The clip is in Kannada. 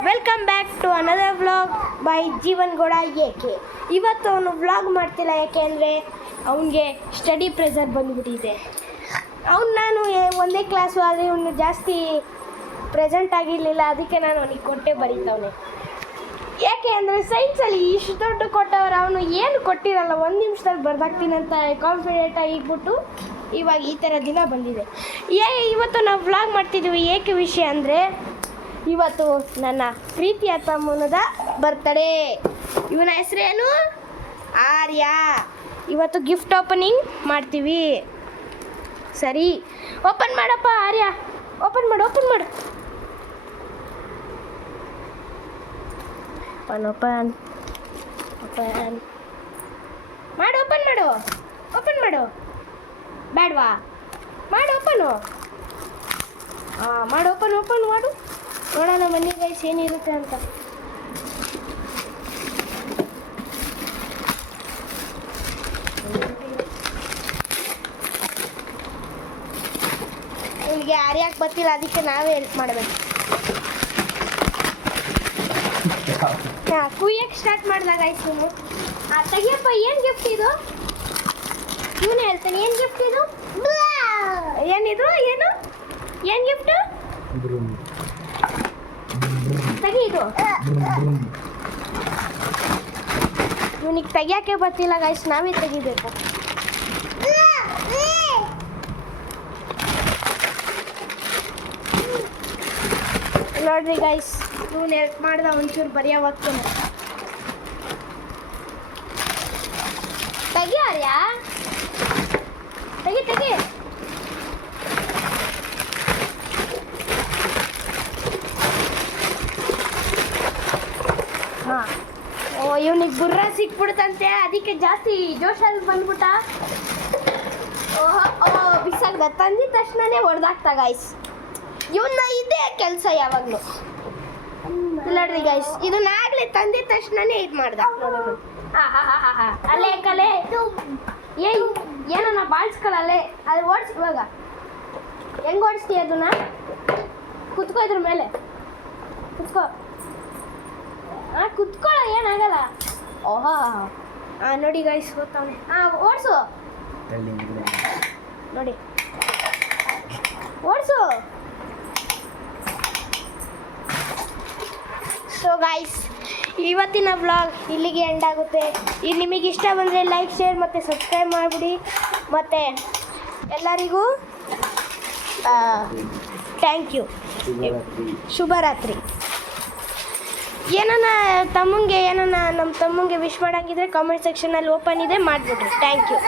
Welcome back to another vlog by Jeevan Gowda ಏಕೆ. ಇವತ್ತು ಅವನು ವ್ಲಾಗ್ ಮಾಡ್ತಿಲ್ಲ ಯಾಕೆ ಅಂದರೆ ಅವನಿಗೆ ಸ್ಟಡಿ ಪ್ರೆಷರ್ ಬಂದುಬಿಟ್ಟಿದೆ. ನಾನು ಒಂದೇ ಕ್ಲಾಸು ಆದರೆ ಅವನು ಜಾಸ್ತಿ ಪ್ರೆಸೆಂಟ್ ಆಗಿರಲಿಲ್ಲ, ಅದಕ್ಕೆ ನಾನು ಅವನಿಗೆ ಕೊಟ್ಟೆ ಬರೀತವನೆ. ಯಾಕೆ ಅಂದರೆ ಸೈನ್ಸಲ್ಲಿ ಇಷ್ಟು ದೊಡ್ಡ ಕೊಟ್ಟವ್ರು ಅವನು ಏನು ಕೊಟ್ಟಿರಲ್ಲ, ಒಂದು ನಿಮಿಷದಲ್ಲಿ ಬರ್ದಾಕ್ತೀನಿ ಅಂತ ಕಾನ್ಫಿಡೆಂಟಾಗಿ ಇಟ್ಬಿಟ್ಟು ಇವಾಗ ಈ ಥರ ದಿನ ಬಂದಿದೆ. ಇವತ್ತು ನಾವು ವ್ಲಾಗ್ ಮಾಡ್ತಿದ್ದೀವಿ. ಏಕೆ ವಿಷಯ ಅಂದರೆ ಇವತ್ತು ನನ್ನ ಪ್ರೀತಿಯ ತಮ್ಮನದ ಬರ್ತಡೇ. ಇವನ ಹೆಸರೇನು? ಆರ್ಯ. ಇವತ್ತು ಗಿಫ್ಟ್ ಓಪನಿಂಗ್ ಮಾಡ್ತೀವಿ. ಸರಿ, ಓಪನ್ ಮಾಡಪ್ಪ ಆರ್ಯ, ಓಪನ್ ಮಾಡು ಓಪನ್ ಮಾಡು ಓಪನ್ ಓಪನ್ ಓಪನ್ ಮಾಡು ಓಪನ್ ಮಾಡು ಓಪನ್ ಮಾಡು. ಬೇಡವಾ? ಮಾಡು ಓಪನು. ಹಾಂ ಮಾಡು ಓಪನ್ ಓಪನ್ ಮಾಡು, ನೋಡೋಣ ಮನೆ ಗೈಸ್ ಏನಿರುತ್ತೆ ಅಂತ. ಇವನಿಗೆ ಯಾರ್ಯಾಕೆ ಗೊತ್ತಿಲ್ಲ, ಅದಕ್ಕೆ ನಾವೇ ಹೆಲ್ಪ್ ಮಾಡಬೇಕು. ಹಾಂ ಕುಯ್ಯಕ್ಕೆ ಸ್ಟಾರ್ಟ್ ಮಾಡಿದಾಗ ಆಯ್ತು. ಇವನು ತೆಗಿಯಪ್ಪ. ಏನು ಗಿಫ್ಟ್ ಇದು? ಇವನೇ ಹೇಳ್ತಾನೆ ಏನು ಗಿಫ್ಟ್ ಇದು? ಏನಿದು? ಏನು ಗಿಫ್ಟು? ತೆಗೀದು. ಇವನಿಗೆ ತೆಗಿಯೋಕ್ಕೆ ಬರ್ತಿಲ್ಲ ಗೈಸ್, ನಾವೇ ತೆಗಿಬೇಕು. ನೋಡ್ರಿ ಗೈಸ್, ಇವನು ಹೆಲ್ಪ್ ಮಾಡ್ದ ಒಂಚೂರು ಬರೆಯೋವಾಗ್ತಾನೆ. ತೆಗಿಯಾರ್ಯ, ತೆಗಿ ತೆಗಿ. ಹಾಂ, ಓ ಇವನಿಗೆ ಬುರ್ರ ಸಿಕ್ಬಿಡ್ತಂತೆ, ಅದಕ್ಕೆ ಜಾಸ್ತಿ ಜೋಶಲ್ಲಿ ಬಂದ್ಬಿಟ್ಟ. ಓಹೋ ಬಿಸಾಕ್ದ. ತಂದಿದ ತಕ್ಷಣನೇ ಹೊಡೆದಾಕ್ತ ಗೈಸ್. ಇವನ್ನ ಇದೇ ಕೆಲಸ ಯಾವಾಗಲೂ. ನೋಡ್ರಿ ಗೈಸ್, ಇದನ್ನಾಗಲೇ ತಂದಿದ ತಕ್ಷಣನೇ ಇದು ಮಾಡ್ದ. ಅಲ್ಲೇ ಕಲೆ ಏನನ್ನ ಬಾಳ್ಸ್ಕೊಳ್ಳಲ್ಲೇ, ಅದು ಓಡಿಸಿ. ಇವಾಗ ಹೆಂಗೆ ಓಡಿಸ್ತೀಯ ಅದನ್ನ? ಕುತ್ಕೋ, ಇದ್ರ ಮೇಲೆ ಕುತ್ಕೋ. ಹಾಂ ಕುತ್ಕೊಳ್ಳ, ಏನಾಗಲ್ಲ. ಓಹೋ ಹಾಂ ನೋಡಿ ಗೈಸ್, ಗೊತ್ತವನೆ. ಹಾಂ ಓಡಿಸು, ನೋಡಿ ಓಡಿಸು. ಸೊ ಗೈಸ್, ಇವತ್ತಿನ ವ್ಲಾಗ್ ಇಲ್ಲಿಗೆ ಎಂಡ್ ಆಗುತ್ತೆ. ಇದು ನಿಮಗೆ ಇಷ್ಟ ಬಂದರೆ ಲೈಕ್, ಶೇರ್ ಮತ್ತು ಸಬ್ಸ್ಕ್ರೈಬ್ ಮಾಡಿಬಿಡಿ. ಮತ್ತು ಎಲ್ಲರಿಗೂ ಥ್ಯಾಂಕ್ ಯು. ಶುಭರಾತ್ರಿ. ಏನನ್ನ ನಮ್ಮ ತಮ್ಮಂಗೆ ವಿಶ್ ಮಾಡೋಂಗಿದ್ರೆ ಕಾಮೆಂಟ್ ಸೆಕ್ಷನಲ್ಲಿ ಓಪನ್ ಇದೆ, ಮಾಡಿಬಿಡ್ರಿ. Thank you.